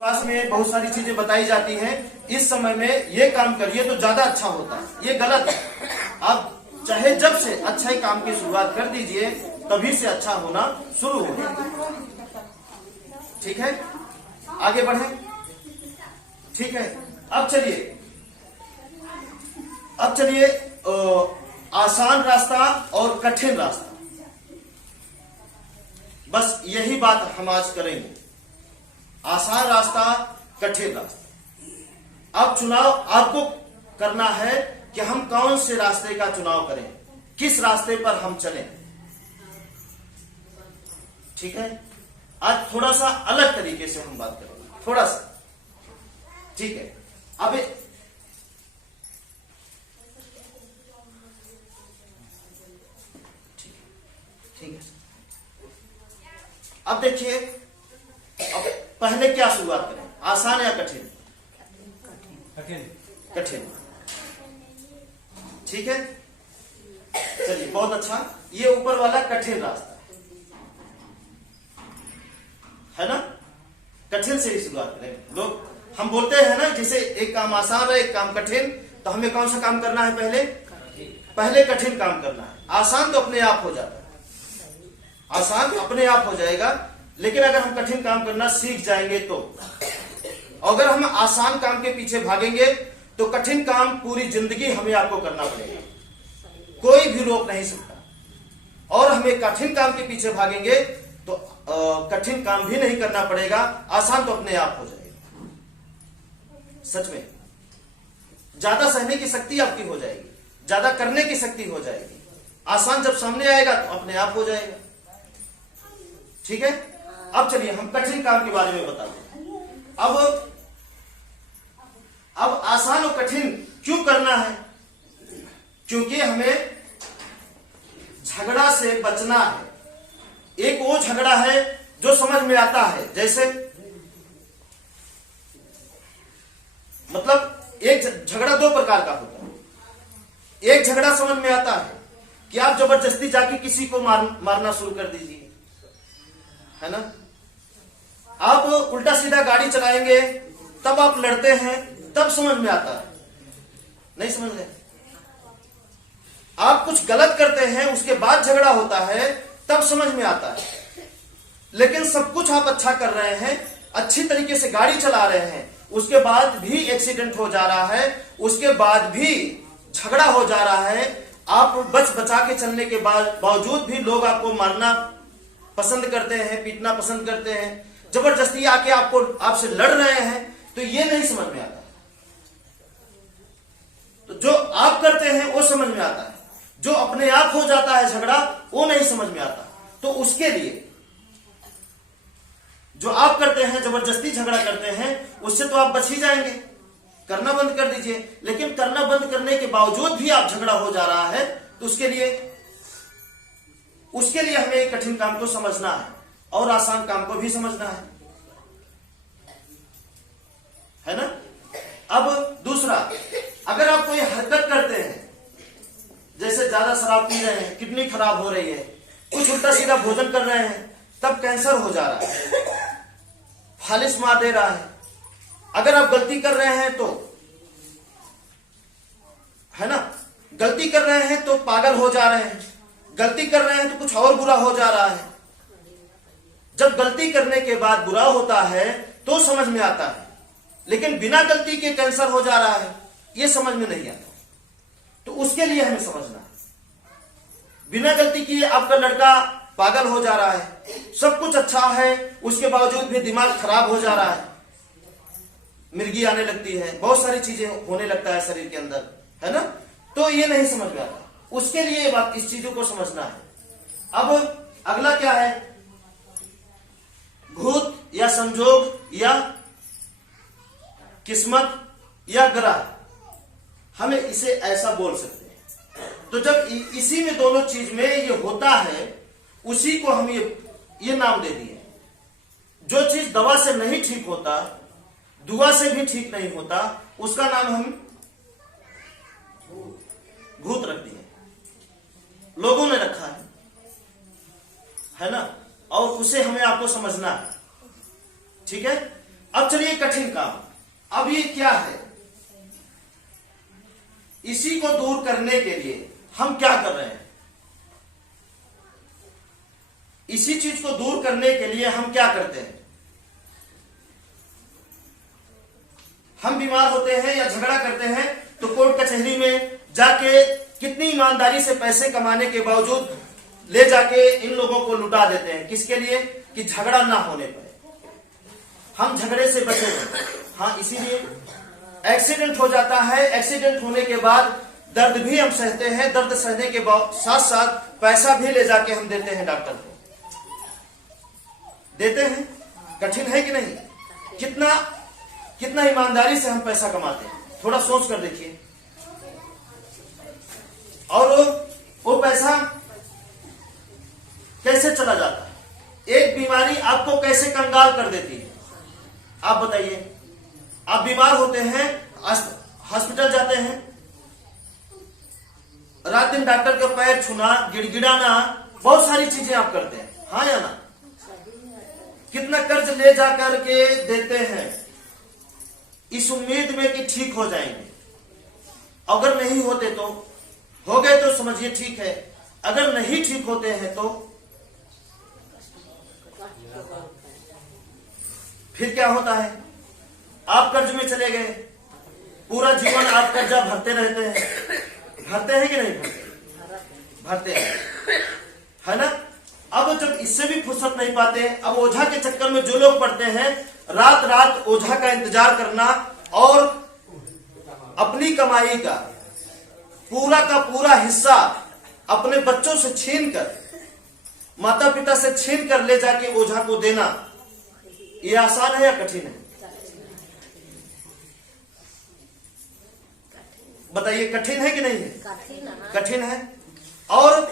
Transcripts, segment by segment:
Class में बहुत सारी चीजें बताई जाती हैं। इस समय में ये काम करिए तो ज्यादा अच्छा होता है, ये गलत है। आप चाहे जब से अच्छा ही काम की शुरुआत कर दीजिए, तभी से अच्छा होना शुरू हो जाए। ठीक है, आगे बढ़े। ठीक है, अब चलिए आसान रास्ता और कठिन रास्ता, बस यही बात हम आज करेंगे। आसान रास्ता, कठिन रास्ता। अब चुनाव आपको करना है कि हम कौन से रास्ते का चुनाव करें, किस रास्ते पर हम चलें। ठीक है, आज थोड़ा सा अलग तरीके से हम बात करेंगे, थोड़ा सा। ठीक है, अब ठीक है, अब देखिए, अब पहले क्या शुरुआत करें, आसान या कठिन? कठिन। ठीक है, चलिए, बहुत अच्छा। ये ऊपर वाला कठिन रास्ता है ना, कठिन से ही शुरुआत करें। लोग हम बोलते हैं ना, जैसे एक काम आसान है, एक काम कठिन, तो हमें कौन सा काम करना है? पहले कठिन काम करना है। आसान तो अपने आप हो जाता है, आसान अपने आप हो जाएगा। लेकिन अगर हम कठिन काम करना सीख जाएंगे तो, अगर हम आसान काम के पीछे भागेंगे तो कठिन काम पूरी जिंदगी हमें आपको करना पड़ेगा, कोई भी रोक नहीं सकता। और हमें कठिन काम के पीछे भागेंगे तो कठिन काम भी नहीं करना पड़ेगा, आसान तो अपने आप हो जाएगा। सच में ज्यादा सहने की शक्ति आपकी हो जाएगी, ज्यादा करने की शक्ति हो जाएगी। आसान जब सामने आएगा तो अपने आप हो जाएगा। ठीक है, अब चलिए हम कठिन काम के बारे में बताते हैं। अब आसान और कठिन क्यों करना है? क्योंकि हमें झगड़ा से बचना है। एक वो झगड़ा है जो समझ में आता है, जैसे मतलब एक झगड़ा दो प्रकार का होता है। एक झगड़ा समझ में आता है कि आप जबरदस्ती जाके किसी को मारना शुरू कर दीजिए, है ना। आप उल्टा सीधा गाड़ी चलाएंगे, तब आप लड़ते हैं, तब समझ में आता है, नहीं समझ रहे। आप कुछ गलत करते हैं, उसके बाद झगड़ा होता है, तब समझ में आता है। लेकिन सब कुछ आप अच्छा कर रहे हैं, अच्छी तरीके से गाड़ी चला रहे हैं, उसके बाद भी एक्सीडेंट हो जा रहा है, उसके बाद भी झगड़ा हो जा रहा है। आप बचा के चलने के बावजूद भी लोग आपको मारना पसंद करते हैं, पीटना पसंद करते हैं, जबरदस्ती आके आपसे लड़ रहे हैं, तो ये नहीं समझ में आता। तो जो आप करते हैं वो समझ में आता है, जो अपने आप हो जाता है झगड़ा, वो नहीं समझ में आता। तो उसके लिए जो आप करते हैं, जबरदस्ती झगड़ा करते हैं, उससे तो आप बच ही जाएंगे, करना बंद कर दीजिए। लेकिन करना बंद करने के बावजूद भी आप झगड़ा हो जा रहा है, तो उसके लिए हमें एक कठिन काम को समझना है और आसान काम को भी समझना है ना। अब दूसरा, अगर आप कोई हरकत करते हैं, जैसे ज्यादा शराब पी रहे हैं, किडनी खराब हो रही है, कुछ उल्टा सीधा भोजन कर रहे हैं, तब कैंसर हो जा रहा है, फालिस मार दे रहा है। अगर आप गलती कर रहे हैं तो, है ना, गलती कर रहे हैं तो पागल हो जा रहे हैं, गलती कर रहे हैं तो कुछ और बुरा हो जा रहा है। जब गलती करने के बाद बुरा होता है तो समझ में आता है, लेकिन बिना गलती के कैंसर हो जा रहा है, ये समझ में नहीं आता। तो उसके लिए हमें समझना है, बिना गलती किए आपका लड़का पागल हो जा रहा है, सब कुछ अच्छा है, उसके बावजूद भी दिमाग खराब हो जा रहा है, मिर्गी आने लगती है, बहुत सारी चीजें होने लगता है शरीर के अंदर, है ना। तो ये नहीं समझ में आता। उसके लिए ये बात, इस चीजों को समझना है। अब अगला क्या है? भूत या संजोग या किस्मत या ग्रह, हमें इसे ऐसा बोल सकते हैं। तो जब इसी में दोनों चीज में ये होता है, उसी को हम ये नाम दे दिए। जो चीज दवा से नहीं ठीक होता, दुआ से भी ठीक नहीं होता, उसका नाम हम भूत रख दिए, लोगों ने रखा है ना। और उसे हमें आपको समझना है। ठीक है, अब चलिए कठिन काम। अब ये क्या है, इसी को दूर करने के लिए हम क्या कर रहे हैं? इसी चीज को दूर करने के लिए हम क्या करते हैं? हम बीमार होते हैं या झगड़ा करते हैं तो कोर्ट कचहरी में जाके कितनी ईमानदारी से पैसे कमाने के बावजूद ले जाके इन लोगों को लुटा देते हैं। किसके लिए? कि झगड़ा ना होने पाए, हम झगड़े से बचे रहे। हाँ, इसीलिए एक्सीडेंट हो जाता है। एक्सीडेंट होने के बाद दर्द भी हम सहते हैं, दर्द सहने के साथ साथ पैसा भी ले जाके हम देते हैं, डॉक्टर को देते हैं। कठिन है कि नहीं? कितना ईमानदारी से हम पैसा कमाते हैं, थोड़ा सोच कर देखिए। और वो पैसा कैसे चला जाता है? एक बीमारी आपको कैसे कंगाल कर देती है, आप बताइए। आप बीमार होते हैं, हॉस्पिटल जाते हैं, रात दिन डॉक्टर का पैर छूना, गिड़गिड़ाना, बहुत सारी चीजें आप करते हैं, हाँ या ना? कितना कर्ज ले जा करके देते हैं इस उम्मीद में कि ठीक हो जाएंगे। अगर नहीं होते तो, हो गए तो समझिए ठीक है, अगर नहीं ठीक होते हैं तो फिर क्या होता है? आप कर्ज में चले गए, पूरा जीवन आप कर्जा भरते रहते हैं। भरते हैं कि नहीं भरते? भरते हैं, है ना? अब जब इससे भी फुर्सत नहीं पाते, अब ओझा के चक्कर में जो लोग पड़ते हैं, रात रात ओझा का इंतजार करना और अपनी कमाई का पूरा हिस्सा अपने बच्चों से छीनकर, माता पिता से छीनकर ले जाके ओझा को देना, ये आसान है या कठिन है? बताइए, कठिन है कि नहीं है? कठिन है। और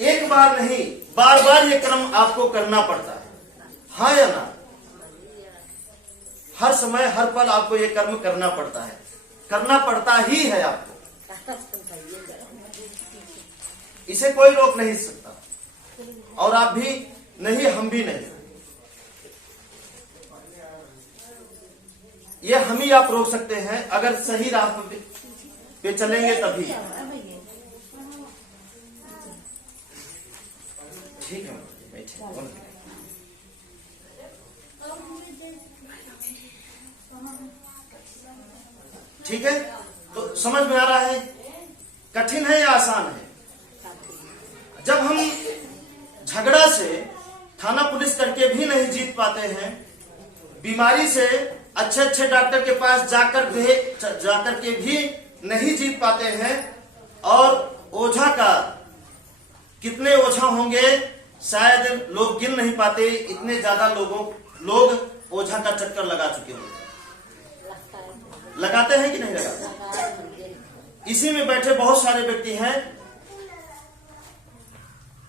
एक बार नहीं, बार बार ये कर्म आपको करना पड़ता है, हाँ या ना? हर समय हर पल आपको ये कर्म करना पड़ता है, करना पड़ता ही है आपको, इसे कोई रोक नहीं सकता। और आप भी नहीं, हम भी नहीं, ये हम ही आप रोक सकते हैं अगर सही राह पे चलेंगे तभी। ठीक है, ठीक है। तो समझ में आ रहा है कठिन है या आसान है? जब हम झगड़ा से, थाना पुलिस करके भी नहीं जीत पाते हैं, बीमारी से अच्छे डॉक्टर के पास जाकर के भी नहीं जीत पाते हैं, और ओझा का, कितने ओझा होंगे शायद लोग गिन नहीं पाते, इतने ज्यादा लोग ओझा का चक्कर लगा चुके होंगे। लगाते हैं कि नहीं लगाते? इसी में बैठे बहुत सारे व्यक्ति हैं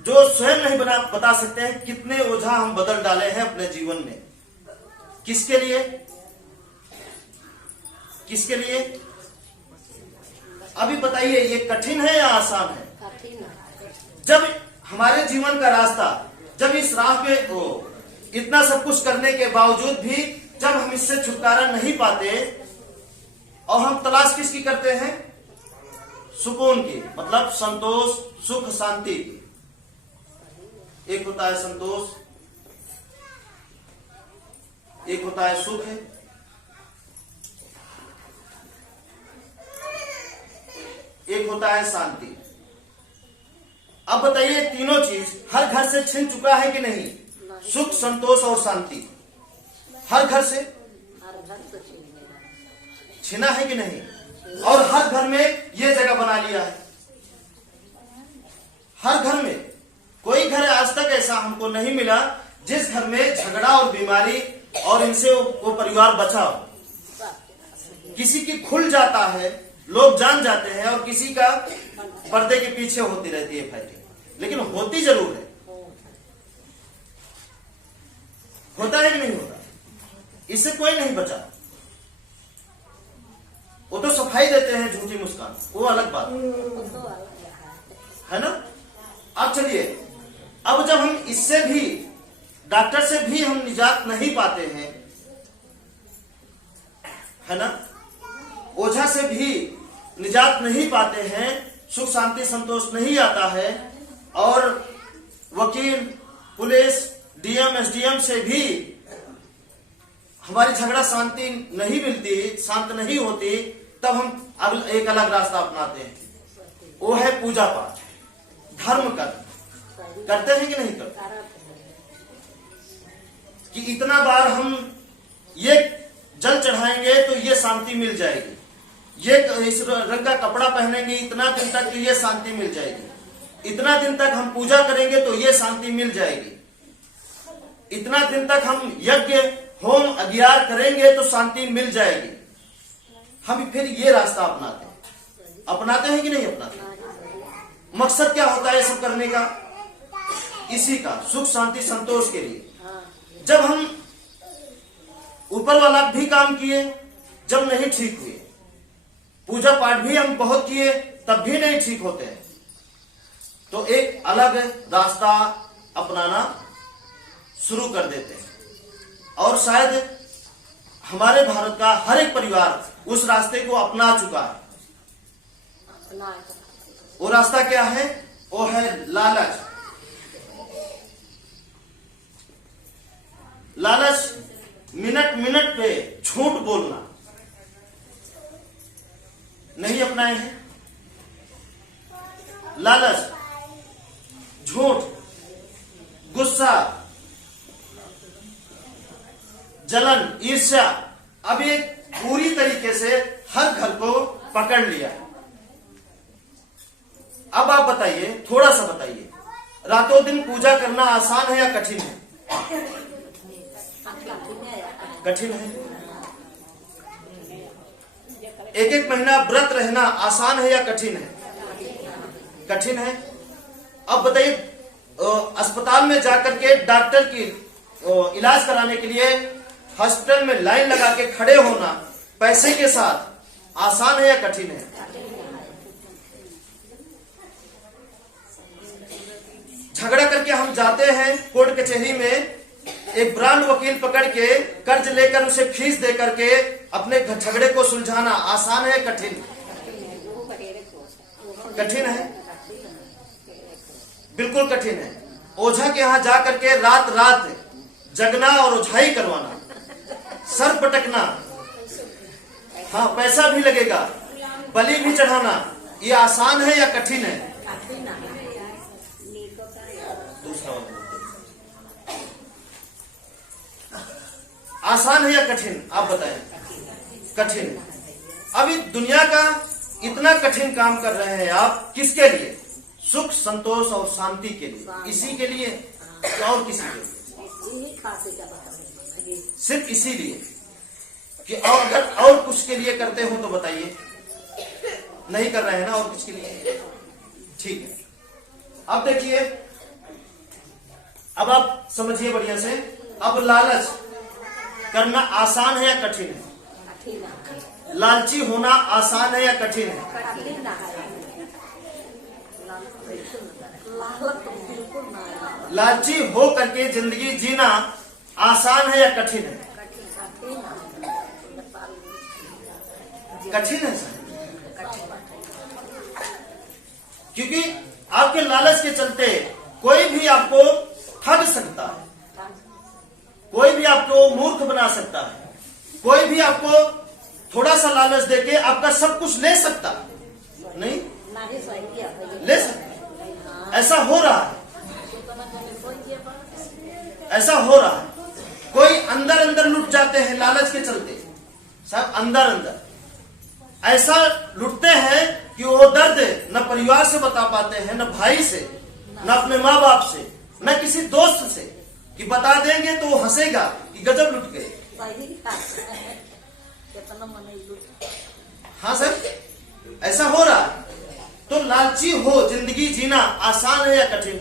जो स्वयं नहीं बता सकते हैं कितने ओझा हम बदल डाले हैं अपने जीवन में। किसके लिए? किसके लिए? अभी बताइए, ये कठिन है या आसान है? कठिन है। जब हमारे जीवन का रास्ता, जब इस राह पे इतना सब कुछ करने के बावजूद भी जब हम इससे छुटकारा नहीं पाते, और हम तलाश किसकी करते हैं? सुकून की, मतलब संतोष, सुख, शांति की। एक होता है संतोष, एक होता है सुख, एक होता है शांति। अब बताइए, तीनों चीज हर घर से छिन चुका है कि नहीं? सुख, संतोष और शांति हर घर से छिना है कि नहीं? और हर घर में ये जगह बना लिया है। हर घर में, कोई घर आज तक ऐसा हमको नहीं मिला जिस घर में झगड़ा और बीमारी और इनसे वो परिवार बचा हो। किसी की खुल जाता है, लोग जान जाते हैं, और किसी का पर्दे के पीछे होती रहती है फाइटिंग, लेकिन होती जरूर है। होता है कि नहीं होता? इससे कोई नहीं बचा। वो तो सफाई देते हैं झूठी मुस्कान, वो अलग बात है ना। अब चलिए, अब जब हम इससे भी, डॉक्टर से भी हम निजात नहीं पाते हैं, है ना। ओझा से भी निजात नहीं पाते हैं, सुख शांति संतोष नहीं आता है, और वकील, पुलिस, डीएम, एसडीएम से भी हमारी झगड़ा शांति नहीं मिलती, शांत नहीं होती, तब हम एक अलग रास्ता अपनाते हैं, वो है पूजा पाठ, धर्म कर्म। करते हैं कि नहीं करते? कि इतना बार हम ये जल चढ़ाएंगे तो ये शांति मिल जाएगी, ये इस रंग का कपड़ा पहनेंगे इतना दिन तक तो ये शांति मिल जाएगी, इतना दिन तक हम पूजा करेंगे तो ये शांति मिल जाएगी, इतना दिन तक हम यज्ञ होम अज्ञार करेंगे तो शांति मिल जाएगी। हम फिर ये रास्ता अपनाते हैं कि नहीं अपनाते? मकसद क्या होता है सब करने का? इसी का, सुख शांति संतोष के लिए। जब हम ऊपर वाला भी काम किए, जब नहीं ठीक हुए, पूजा पाठ भी हम बहुत किए तब भी नहीं ठीक होते हैं, तो एक अलग रास्ता अपनाना शुरू कर देते हैं। और शायद हमारे भारत का हर एक परिवार उस रास्ते को अपना चुका है। वो रास्ता क्या है? वो है लालच। लालच, मिनट मिनट पे झूठ बोलना नहीं अपनाए हैं? लालच, झूठ, गुस्सा, जलन, ईर्ष्या, अब ये पूरी तरीके से हर घर को पकड़ लिया। अब आप बताइए, थोड़ा सा बताइए, रातों दिन पूजा करना आसान है या कठिन है? कठिन है। एक एक महीना व्रत रहना आसान है या कठिन है? कठिन है। अब बताइए, अस्पताल में जाकर के डॉक्टर की इलाज कराने के लिए हॉस्पिटल में लाइन लगा के खड़े होना पैसे के साथ आसान है या कठिन है? झगड़ा करके हम जाते हैं कोर्ट कचहरी में, एक ब्रांड वकील पकड़ के कर्ज लेकर उसे फीस दे करके अपने झगड़े को सुलझाना आसान है कठिन? कठिन है, बिल्कुल कठिन है। ओझा के यहाँ जा करके रात रात जगना और ओझाई करवाना, सर पटकना, हाँ पैसा भी लगेगा, बलि भी चढ़ाना, ये आसान है या कठिन है? आसान है या कठिन? आप बताएं। कठिन। अभी दुनिया का इतना कठिन काम कर रहे हैं आप, किसके लिए? सुख संतोष और शांति के लिए, इसी के लिए और किसी के लिए? सिर्फ इसीलिए कि और अगर और कुछ के लिए करते हो तो बताइए। नहीं कर रहे हैं ना और कुछ के लिए? ठीक है। अब देखिए, अब आप समझिए बढ़िया से। अब लालच करना आसान है या कठिन है? लालची होना आसान है या कठिन है? लालची हो करके जिंदगी जीना आसान है या कठिन है? कठिन है सर, क्योंकि आपके लालच के चलते कोई भी आपको ठग सकता है, कोई भी आपको मूर्ख बना सकता है, कोई भी आपको थोड़ा सा लालच देके आपका सब कुछ ले सकता है। नहीं ले सकता। ऐसा हो रहा है, ऐसा हो रहा है। कोई अंदर अंदर लुट जाते हैं लालच के चलते, सब अंदर अंदर ऐसा लुटते हैं कि वो दर्द न परिवार से बता पाते हैं, न भाई से, न अपने माँ बाप से, न किसी दोस्त से, कि बता देंगे तो वो हंसेगा कि गजब लुट गए। हाँ सर, ऐसा हो रहा है। तो लालची हो जिंदगी जीना आसान है या कठिन?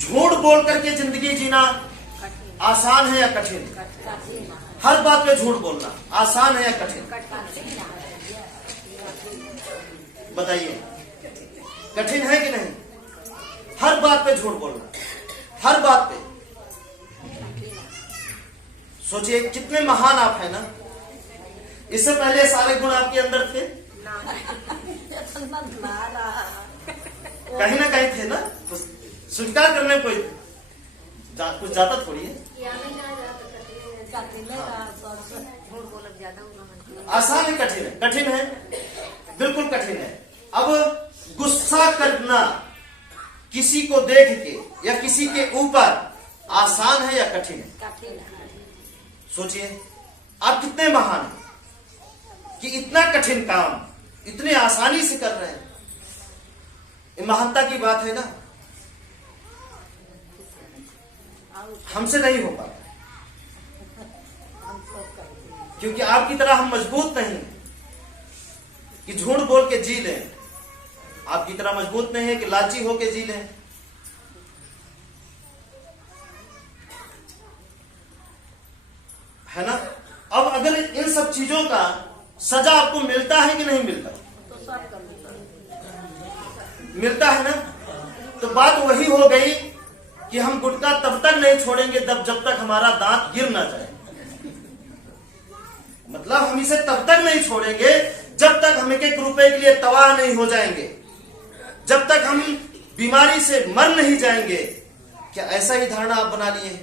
झूठ बोल करके जिंदगी जीना आसान है या कठिन? हर बात पे झूठ बोलना आसान है या कठिन? बताइए, कठिन है कि नहीं? हर बात पे झूठ बोलना, हर बात पे। सोचिए कितने महान आप हैं ना, इससे पहले सारे गुण आपके अंदर थे, कहीं ना कहीं थे ना, तो स्वीकार करने कोई कुछ जाता थोड़ी है। आसान है कठिन है? कठिन है, बिल्कुल कठिन है। अब गुस्सा करना किसी को देख के या किसी के ऊपर आसान है या कठिन है? सोचिए आप कितने महान हैं कि इतना कठिन काम इतने आसानी से कर रहे हैं। ये महानता की बात है ना, हमसे नहीं हो पाता क्योंकि आपकी तरह हम मजबूत नहीं कि झूठ बोल के जी लें, आपकी तरह मजबूत नहीं है कि लालची होके जी लें। है ना? अब अगर इन सब चीजों का सजा आपको मिलता है कि नहीं मिलता? मिलता है ना। तो बात वही हो गई कि हम गुटखा तब तक नहीं छोड़ेंगे जब तक हमारा दांत गिर ना जाए। मतलब हम इसे तब तक नहीं छोड़ेंगे जब तक हम 1-1 रुपए के लिए तबाह नहीं हो जाएंगे, जब तक हम बीमारी से मर नहीं जाएंगे। क्या ऐसा ही धारणा आप बना लिए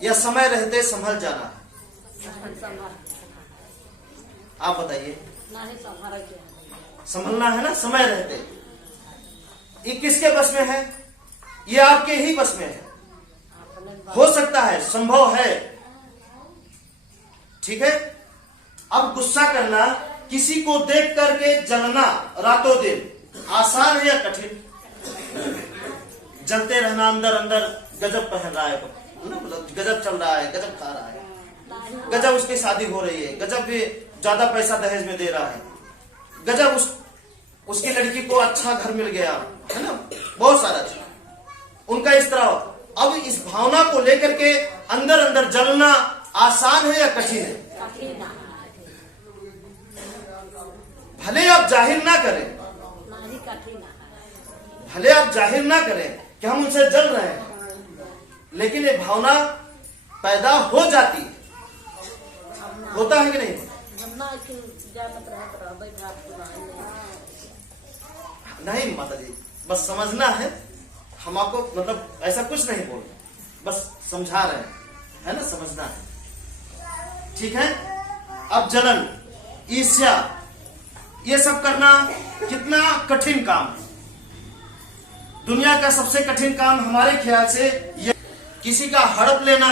या समय रहते संभल जाना? आप बताइए। संभलना है ना समय रहते। ये किसके बस में है? ये आपके ही बस में है। हो सकता है, संभव है, ठीक है। अब गुस्सा करना, किसी को देख करके जलना रातों दिन आसान है या कठिन? जलते रहना अंदर अंदर, गजब पहन रहा है, मतलब गजब चल रहा है, गजब खा रहा है, गजब उसकी शादी हो रही है, गजब भी ज्यादा पैसा दहेज में दे रहा है, गजब उसकी लड़की को अच्छा घर मिल गया, है ना, बहुत सारा चीज उनका इस तरह। अब इस भावना को लेकर के अंदर अंदर जलना आसान है या कठिन है? भले आप जाहिर ना करें, भले आप जाहिर ना करें कि हम उनसे जल रहे हैं, लेकिन ये भावना पैदा हो जाती है। होता है कि नहीं? नहीं माता जी, बस समझना है। हम आपको मतलब ऐसा कुछ नहीं बोल रहे, बस समझा रहे हैं, है ना, समझना है, ठीक है। अब जलन, ईर्ष्या, ये सब करना कितना कठिन काम है। दुनिया का सबसे कठिन काम हमारे ख्याल से ये किसी का हड़प लेना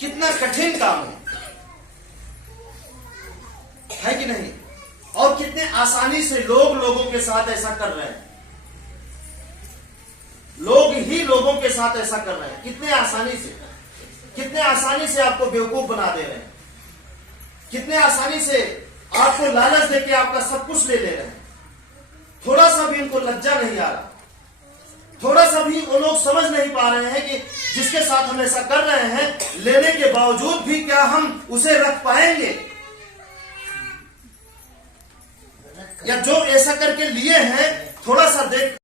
कितना कठिन काम है कि नहीं? और कितने आसानी से लोगों के साथ ऐसा कर रहे हैं, लोग ही लोगों के साथ ऐसा कर रहे हैं। कितने आसानी से आपको बेवकूफ बना दे रहे हैं, कितने आसानी से आपको लालच देके आपका सब कुछ ले ले रहे हैं। थोड़ा सा भी इनको लज्जा नहीं आ रहा, थोड़ा सा भी वो लोग समझ नहीं पा रहे हैं कि जिसके साथ हम ऐसा कर रहे हैं, लेने के बावजूद भी क्या हम उसे रख पाएंगे, या जो ऐसा करके लिए हैं थोड़ा सा देख